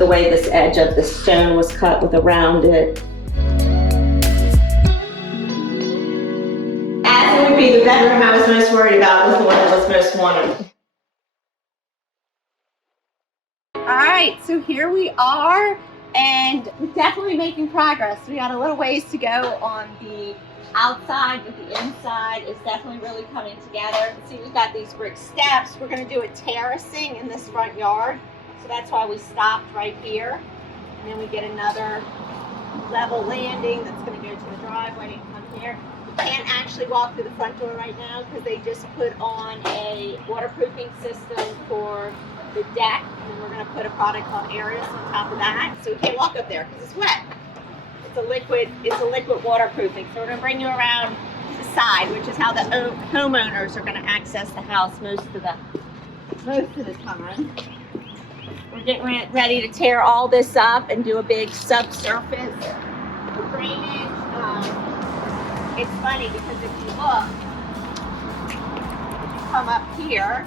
the way this edge of the stone was cut with around it. As it would be, the bedroom I was most worried about was the one that was most wanted. All right, so here we are, and we're definitely making progress. We got a little ways to go on the outside, but the inside is definitely really coming together. See, we've got these brick steps. We're going to do a terracing in this front yard, so that's why we stopped right here. And then we get another level landing that's going to go to the driveway and come here. You can't actually walk through the front door right now because they just put on a waterproofing system for the deck, and then we're going to put a product called Aris on top of that, so we can't walk up there because it's wet. It's a liquid waterproofing. So we're going to bring you around the side, which is how the homeowners are going to access the house most of the time. We're getting ready to tear all this up and do a big subsurface drainage. It's funny because if you look, if you come up here,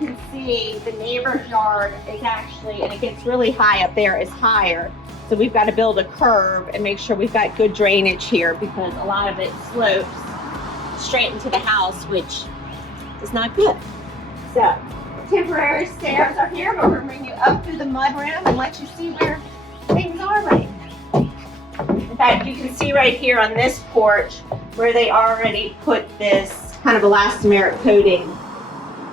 you can see the neighbor's yard is actually, and it gets really high up there, is higher. So we've got to build a curve and make sure we've got good drainage here because a lot of it slopes straight into the house, which is not good. So temporary stairs are here, but we're going to bring you up through the mudroom and let you see where things are right now. In fact, you can see right here on this porch where they already put this kind of elastomeric coating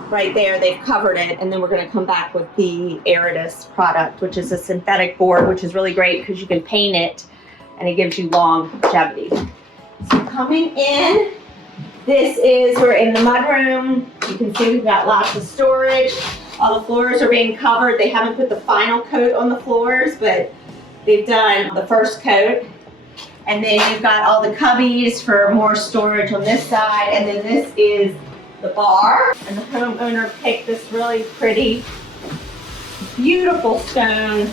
right there. They've covered it, and then we're going to come back with the Aris product, which is a synthetic board, which is really great because you can paint it and it gives you longevity. So coming in, we're in the mudroom. You can see we've got lots of storage. All the floors are being covered. They haven't put the final coat on the floors, but they've done the first coat. And then you've got all the cubbies for more storage on this side, and then this is the bar, and the homeowner picked this really pretty, beautiful stone.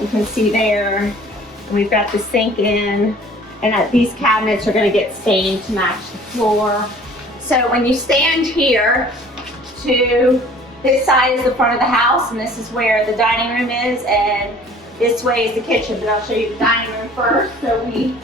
You can see there, and we've got the sink in, and these cabinets are going to get stained to match the floor. So when you stand here, this side is the front of the house, and this is where the dining room is, and this way is the kitchen. But I'll show you the dining room first. So we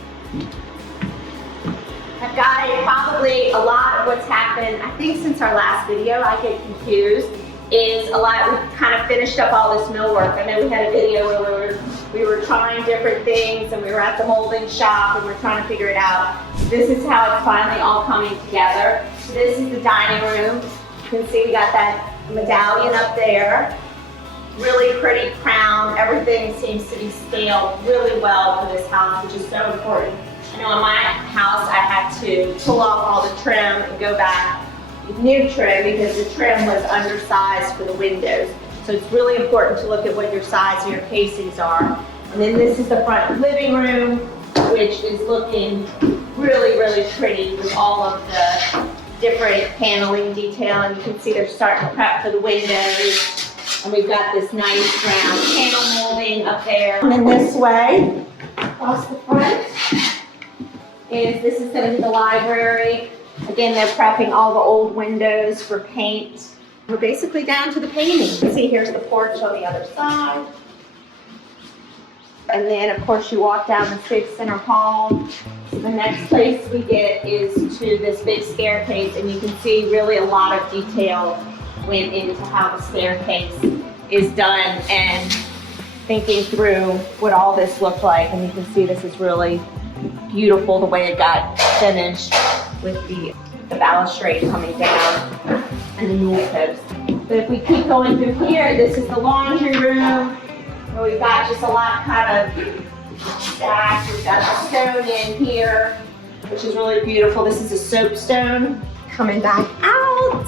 I've got probably a lot of what's happened, I think since our last video, I get confused, is a lot, we kind of finished up all this millwork. I know we had a video where we were trying different things and we were at the molding shop and we're trying to figure it out. This is how it's finally all coming together. So this is the dining room. You can see we got that medallion up there. Really pretty crown. Everything seems to be scaled really well for this house, which is so important. I know in my house I had to pull off all the trim and go back with new trim because the trim was undersized for the windows. So it's really important to look at what your size of your casings are. And then this is the front living room, which is looking really, really pretty with all of the different paneling detail. And you can see they're starting to prep for the windows. And we've got this nice round panel molding up there. And then this way, across the front, this is going to be the library. Again, they're prepping all the old windows for paint. We're basically down to the painting. You can see here's the porch on the other side. And then, of course, you walk down this big center hall. So the next place we get is to this big staircase, and you can see really a lot of detail went into how the staircase is done and thinking through what all this looked like. And you can see this is really beautiful the way it got finished with the balustrade coming down and the newel post. But if we keep going through here, this is the laundry room where we've got just a lot kind of stacked. We've got a stone in here, which is really beautiful. This is a soapstone coming back out.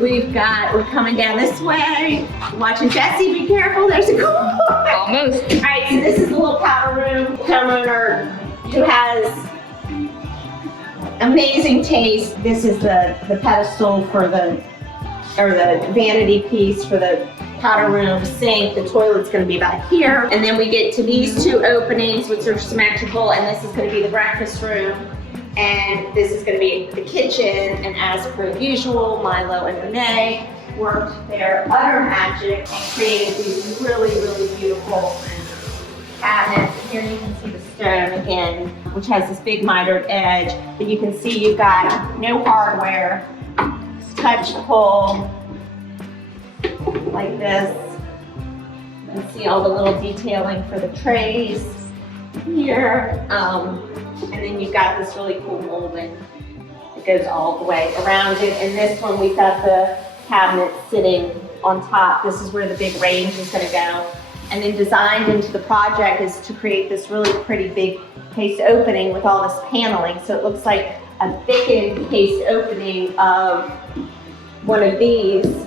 We're coming down this way. Watching Jessie, be careful, there's a car. Almost. All right, so this is the little powder room. Homeowner who has amazing taste. This is the pedestal for the vanity piece for the powder room sink. The toilet's going to be back here. And then we get to these two openings, which are symmetrical, and this is going to be the breakfast room. And this is going to be the kitchen, and as per usual, Milo and Renee worked their utter magic and created these really, really beautiful cabinets. Here you can see the stone again, which has this big mitered edge. But you can see you've got no hardware, touch pull like this. You can see all the little detailing for the trays here. And then you've got this really cool molding that goes all the way around it. And this one, we've got the cabinet sitting on top. This is where the big range is going to go. And then designed into the project is to create this really pretty big case opening with all this paneling. So it looks like a thickened case opening of one of these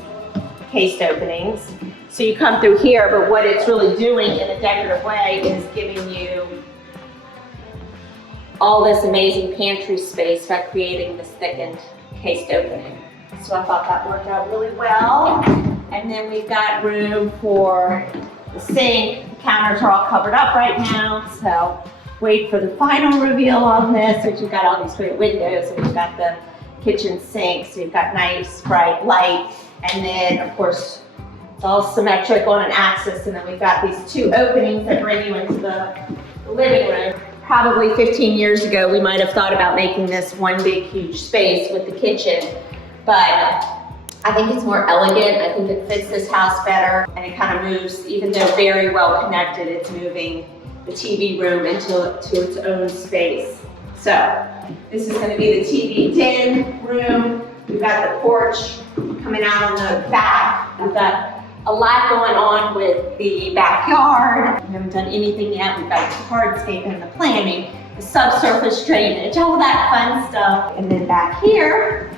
case openings. So you come through here, but what it's really doing in a decorative way is giving you all this amazing pantry space by creating this thickened cased opening. So I thought that worked out really well. And then we've got room for the sink. The counters are all covered up right now, so wait for the final reveal on this, which we've got all these great windows, and we've got the kitchen sink, so you've got nice bright light. And then of course, it's all symmetric on an axis, and then we've got these two openings that bring you into the living room. Probably 15 years ago, we might have thought about making this one big, huge space with the kitchen, but I think it's more elegant. I think it fits this house better, and it kind of moves, even though very well connected, it's moving the TV room into its own space. So this is going to be the TV den room. We've got the porch coming out on the back. We've got a lot going on with the backyard. We haven't done anything yet. We've got the hardscape and the planning, the subsurface drainage, all that fun stuff. And then back here,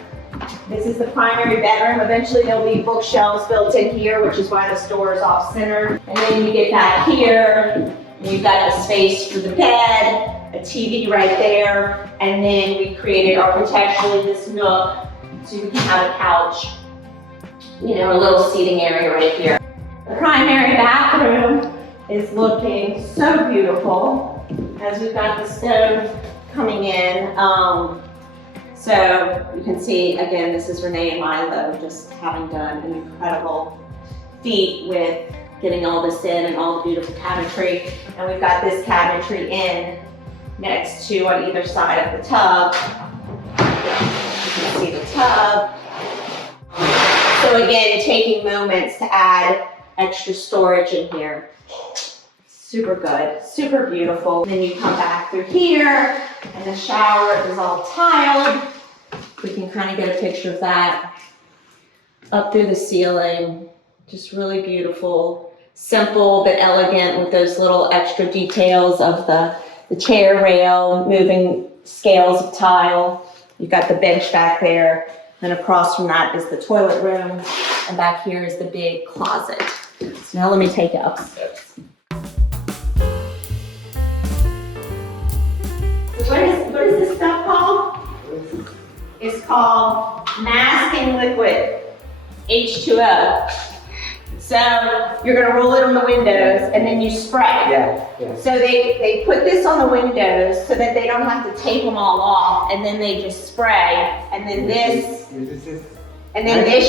this is the primary bedroom. Eventually there'll be bookshelves built in here, which is why the store is off center. And then you get back here, and you've got a space for the bed, a TV right there, and then we created architecturally this nook so you can have a couch, you know, a little seating area right here. The primary bathroom is looking so beautiful as we've got the stove coming in. So you can see, again, this is Renee and Milo just having done an incredible feat with getting all this in and all the beautiful cabinetry. And we've got this cabinetry in next to on either side of the tub. You can see the tub. So again, taking moments to add extra storage in here. Super good, super beautiful. And then you come back through here, and the shower is all tiled. We can kind of get a picture of that. Up through the ceiling, just really beautiful, simple but elegant with those little extra details of the chair rail, moving scales of tile. You've got the bench back there. Then across from that is the toilet room, and back here is the big closet. So now let me take you upstairs. What is this stuff called? It's called masking liquid, H2O. So you're gonna roll it on the windows and then you spray. Yeah. So they put this on the windows so that they don't have to tape them all off, and then they just spray, and then this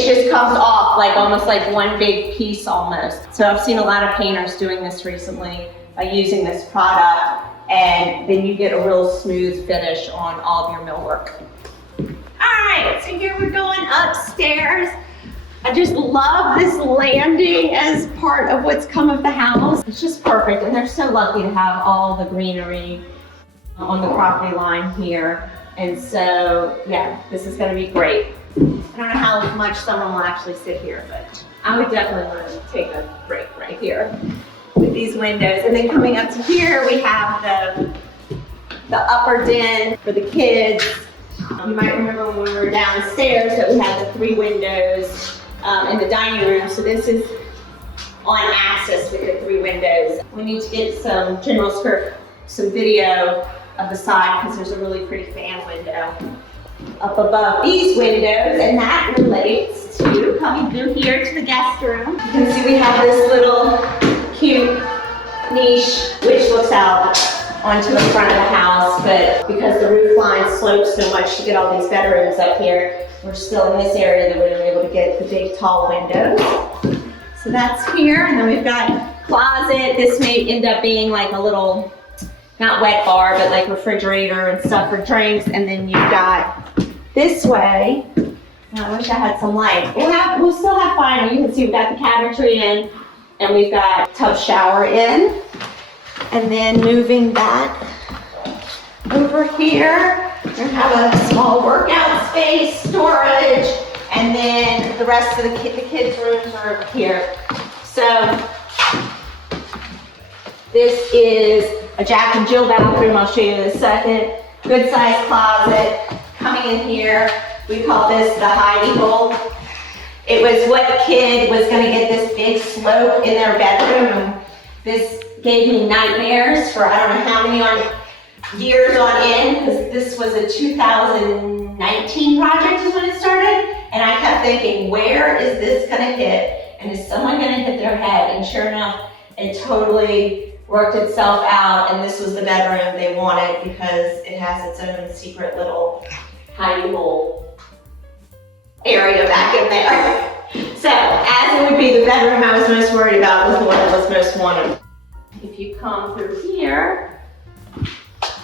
just comes off like almost like one big piece almost. So I've seen a lot of painters doing this recently by using this product, and then you get a real smooth finish on all of your millwork. All right, so here we're going upstairs. I just love this landing as part of what's come of the house. It's just perfect, and they're so lucky to have all the greenery on the property line here. And so, yeah, this is gonna be great. I don't know how much someone will actually sit here, but I would definitely want to take a break right here with these windows. And then coming up to here, we have the upper den for the kids. You might remember when we were downstairs that we had the 3 windows in the dining room. So this is on axis with the 3 windows. We need to get some some video of the side because there's a really pretty fan window up above these windows, and that relates to coming through here to the guest room. You can see we have this little cute niche which looks out onto the front of the house, but because the roof line slopes so much to get all these bedrooms up here, we're still in this area that we're able to get the big tall windows. So that's here, and then we've got closet. This may end up being like a little, not wet bar, but like refrigerator and stuff for drinks. And then you've got this way, I wish I had some light. We'll still have vinyl. You can see we've got the cabinetry in, and we've got tub shower in. And then moving that over here, we're gonna have a small workout space, storage, and then the rest of the kids' rooms are over here. So this is a Jack and Jill bathroom. I'll show you in a second. Good sized closet coming in here. We call this the hidey hole. It was what kid was gonna get this big slope in their bedroom. This gave me nightmares for I don't know how many years on end, because this was a 2019 project is when it started. And I kept thinking, where is this gonna hit? And is someone gonna hit their head? And sure enough, it totally worked itself out. And this was the bedroom they wanted because it has its own secret little hidey hole area back in there. So as it would be, the bedroom I was most worried about was the one that was most wanted. If you come through here,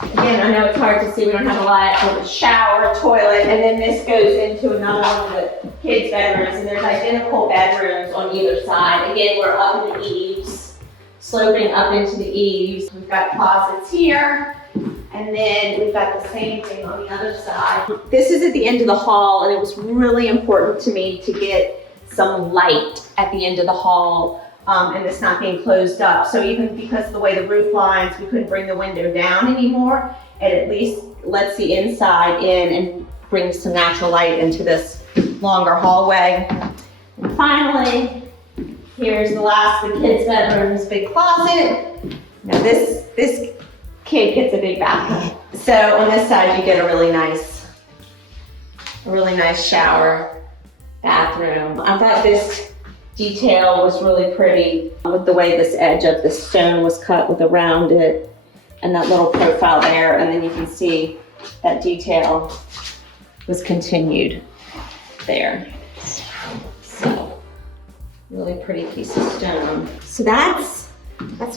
again, I know it's hard to see, we don't have a lot, but a shower, toilet, and then this goes into another one of the kids' bedrooms, and there's identical bedrooms on either side. Again, we're up in the eaves, sloping up into the eaves. We've got closets here, and then we've got the same thing on the other side. This is at the end of the hall, and it was really important to me to get some light at the end of the hall. And it's not being closed up. So even because of the way the roof lines, we couldn't bring the window down anymore. It at least lets the inside in and brings some natural light into this longer hallway. And finally, here's the last of the kids' bedrooms, big closet. Now this kid gets a big bathroom. So on this side, you get a really nice shower, bathroom. I thought this detail was really pretty with the way this edge of the stone was cut with around it and that little profile there, and then you can see that detail was continued there. So really pretty piece of stone. So that's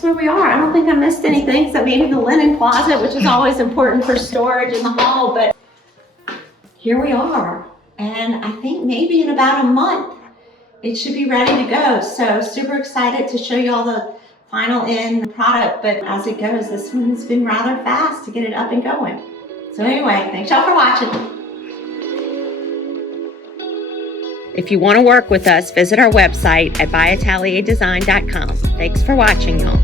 where we are. I don't think I missed anything except maybe the linen closet, which is always important for storage in the hall, but here we are. And I think maybe in about a month it should be ready to go. So super excited to show you all the final end product, but as it goes, this one's been rather fast to get it up and going. So anyway, thanks y'all for watching. If you want to work with us, visit our website at byatelierdesign.com. Thanks for watching, y'all.